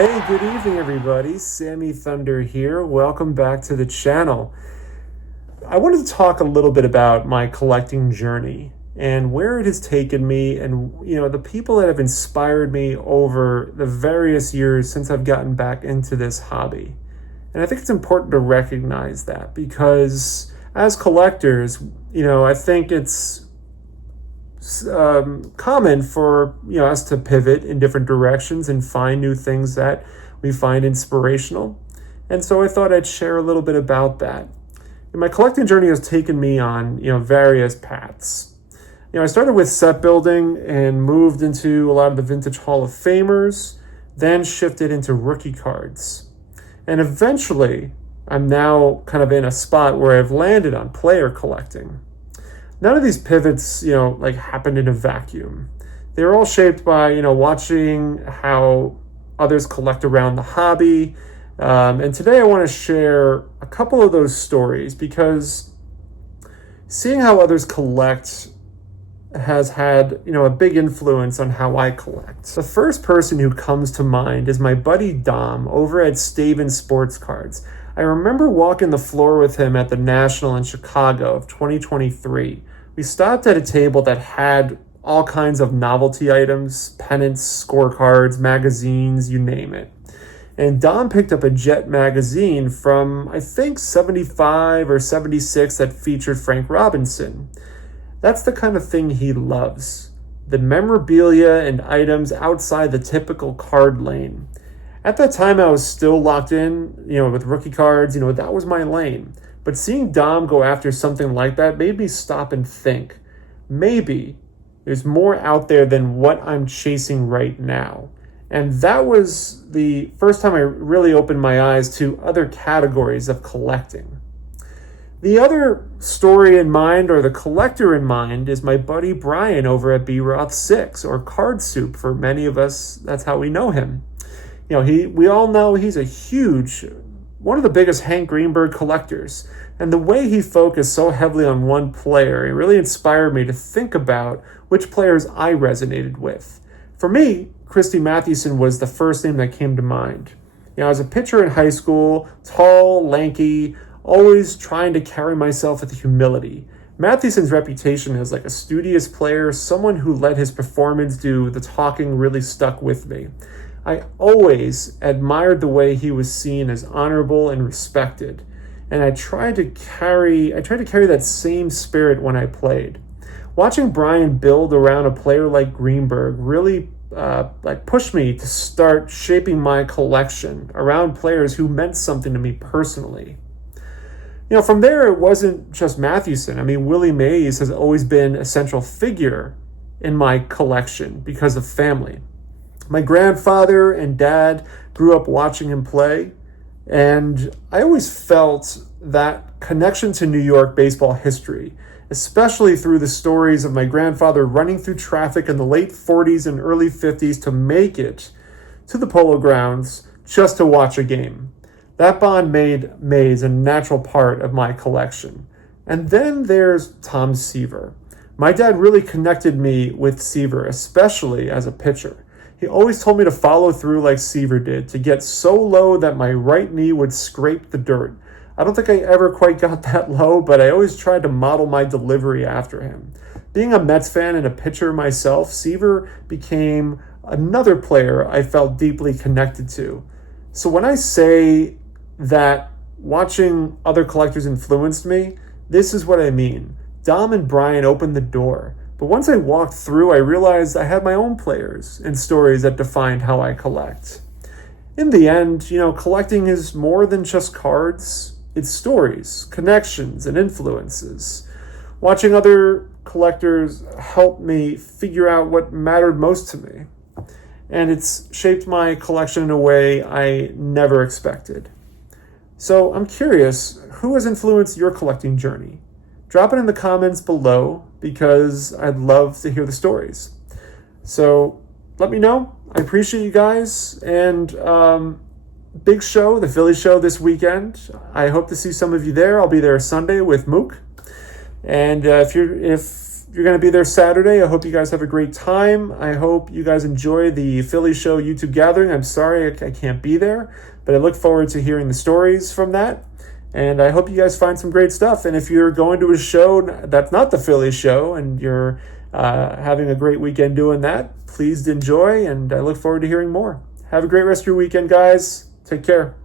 Hey, good evening, everybody. Sammy Thunder here. Welcome back to the channel. I wanted to talk a little bit about my collecting journey and where it has taken me and, the people that have inspired me over the various years since I've gotten back into this hobby. And I think it's important to recognize that because as collectors, I think it's common for us to pivot in different directions and find new things that we find inspirational. And so I thought I'd share a little bit about that. And my collecting journey has taken me on various paths. I started with set building and moved into a lot of the vintage Hall of Famers, then shifted into rookie cards. And eventually I'm now kind of in a spot where I've landed on player collecting. None of these pivots, happened in a vacuum. They were all shaped by, watching how others collect around the hobby. And today I want to share a couple of those stories because seeing how others collect has had, a big influence on how I collect. The first person who comes to mind is my buddy Dom over at Staven Sports Cards. I remember walking the floor with him at the National in Chicago of 2023. We stopped at a table that had all kinds of novelty items, pennants, scorecards, magazines, you name it. And Dom picked up a Jet magazine from, I think, 75 or 76 that featured Frank Robinson. That's the kind of thing he loves. The memorabilia and items outside the typical card lane. At that time, I was still locked in, with rookie cards, that was my lane. But seeing Dom go after something like that made me stop and think, maybe there's more out there than what I'm chasing right now. And that was the first time I really opened my eyes to other categories of collecting. The other story in mind, or the collector in mind, is my buddy Brian over at B Roth 6, or Card Soup. For many of us, that's how we know him. We all know he's one of the biggest Hank Greenberg collectors. And the way he focused so heavily on one player, it really inspired me to think about which players I resonated with. For me, Christy Mathewson was the first name that came to mind. As a pitcher in high school, tall, lanky, always trying to carry myself with humility. Mathewson's reputation as a studious player, someone who let his performance do the talking, really stuck with me. I always admired the way he was seen as honorable and respected, and I tried to carry that same spirit when I played. Watching Brian build around a player like Greenberg really pushed me to start shaping my collection around players who meant something to me personally. From there, it wasn't just Mathewson. Willie Mays has always been a central figure in my collection because of family. My grandfather and dad grew up watching him play, and I always felt that connection to New York baseball history, especially through the stories of my grandfather running through traffic in the late 40s and early 50s to make it to the Polo Grounds just to watch a game. That bond made Mays a natural part of my collection. And then there's Tom Seaver. My dad really connected me with Seaver, especially as a pitcher. He always told me to follow through like Seaver did, to get so low that my right knee would scrape the dirt. I don't think I ever quite got that low, but I always tried to model my delivery after him. Being a Mets fan and a pitcher myself, Seaver became another player I felt deeply connected to. So when I say that watching other collectors influenced me, this is what I mean. Dom and Brian opened the door. But once I walked through, I realized I had my own players and stories that defined how I collect. In the end, collecting is more than just cards. It's stories, connections, and influences. Watching other collectors helped me figure out what mattered most to me. And it's shaped my collection in a way I never expected. So I'm curious, who has influenced your collecting journey? Drop it in the comments below because I'd love to hear the stories. So let me know. I appreciate you guys. And big show, the Philly show this weekend. I hope to see some of you there. I'll be there Sunday with Mook. And if you're going to be there Saturday, I hope you guys have a great time. I hope you guys enjoy the Philly Show YouTube gathering. I'm sorry I can't be there, but I look forward to hearing the stories from that. And I hope you guys find some great stuff. And if you're going to a show that's not the Philly Show and you're having a great weekend doing that, please enjoy. And I look forward to hearing more. Have a great rest of your weekend, guys. Take care.